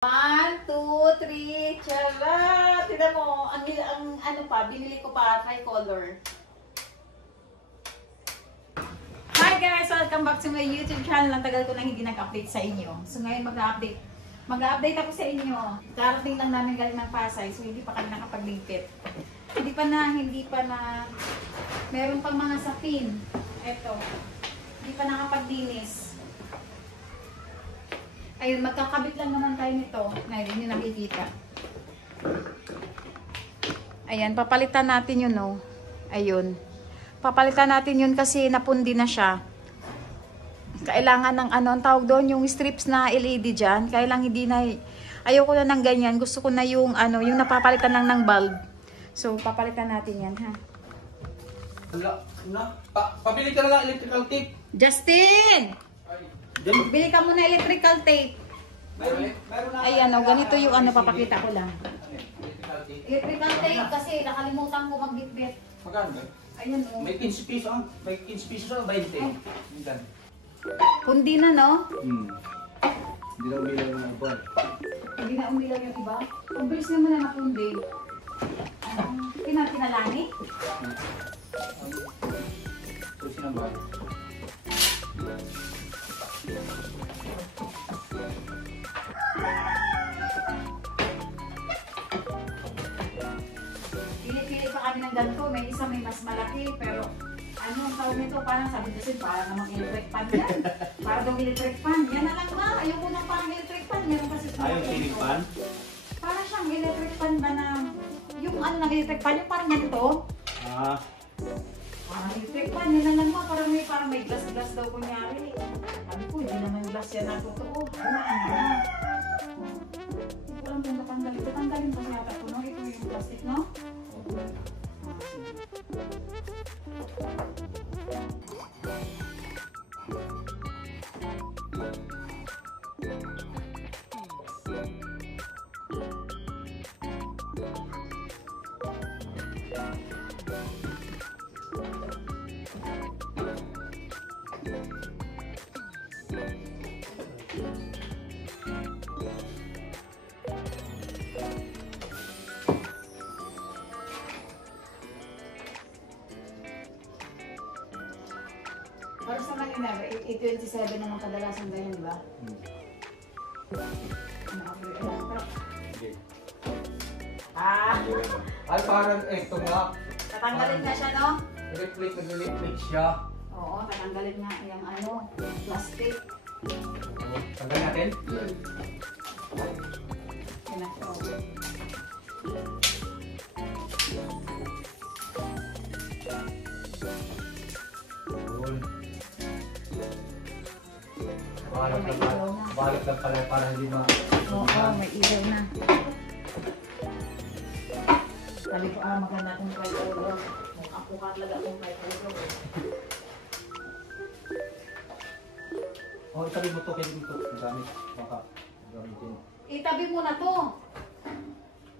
1, 2, 3, charot! Tignan mo, ang ano pa, binili ko pa, tricolor. Hi guys! Welcome back to my YouTube channel. Ang tagal ko na hindi nag-update sa inyo. So ngayon mag-update ako sa inyo. Karating lang namin galing ng Pasay, so hindi pa kami nakapag-ligpit. Hindi pa na, meron pang mga sapin. Eto, hindi pa nakapag-dinis. Ayun, magkakabit lang naman tayo nito. Ngayon, hindi nyo nakikita. Ayan, papalitan natin yun, no? Ayun. Papalitan natin yun kasi napundi na siya. Kailangan ng ano, ang tawag doon, yung strips na LED dyan. Kailangan hindi na, ayoko na ng ganyan. Gusto ko na yung, ano, yung napapalitan lang ng bulb. So, papalitan natin yan, ha? Wala. Pabili ka na lang electrical tape. Justin! Bili ka muna electrical tape. Ayan, oh, ganito yung ano, papakita ko lang. Electrical tape kasi nakalimutan ko magbitbit. Magkano? Ayun, oh. May 15 piso ang, may 15 piso ang 20. Pundi na, no? Hindi na umilaw ng buwan. Hindi na umilaw yung iba. Ang bilis naman na napundi. Tinalani? Ito sinambag. Pili-pili pa kami ng ganito. May isa may mas malaki. Pero ano ang tawag nito? Parang sabi kasi parang namang electric pan yan. Parang daw electric pan. Yan na lang ba? Ayoko na parang electric pan. Meron kasi Ceiling fan? parang siyang electric pan ba na yung ano ng electric pan. Yung parang ganito. Parang electric pan. Yan na lang ba? Parang may glass daw kunyari. Sabi ko, hindi naman glass yan na totoo. Hindi ko lang kung natanggalin. Tatanggalin pa yata ito, no? Ito yung plastic, no? Para sa kanina, 827 naman kadalasan ganyan, di ba? Ay, parang ito nga. Tatanggalin na siya, no? Nag-reflect siya. Oo, tatanggalin nga yung ano, plastic. Tanggalin natin? Yan na, oh. Balot lang pala para hindi ma... Oo, may ilaw na. Sabi ko, maganda itong tricolor. Ako ka talaga itong tricolor. Oh, itabi mo ito, kaya dito. Gamit. Baka gamitin. Itabi mo na to.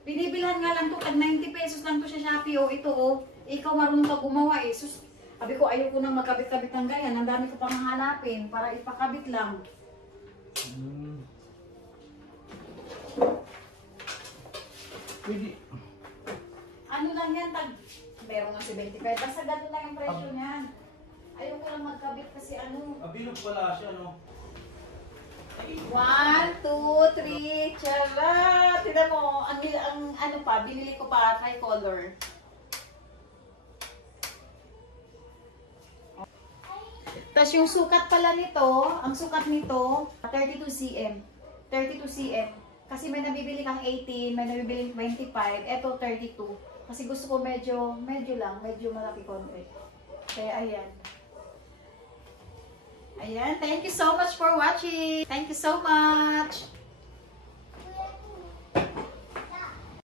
Binibilhan nga lang to, tag 90 pesos lang to sa Shopee. O ito, oh. Ikaw marunong ka gumawa eh. Sus, sabi ko, ayaw ko nang magkabit-kabit ng ganyan. Ang dami ko pang hanapin para ipakabit lang. Pwede. Ano lang yan, meron nga si 25. Basta ganun lang yung presyo niyan. Ayaw ko lang magkabit kasi ano. Bilog pala siya, no? 1, 2, 3, charot! Tignan mo, ang ano pa, binili ko pa, tricolor. Tapos yung sukat pala nito, ang sukat nito, 32 cm. 32 cm. Kasi may nabibili kang 18, may nabibili 25, eto 32. Kasi gusto ko medyo malaki konti. Kaya ayan. Ayan, thank you so much for watching. Thank you so much.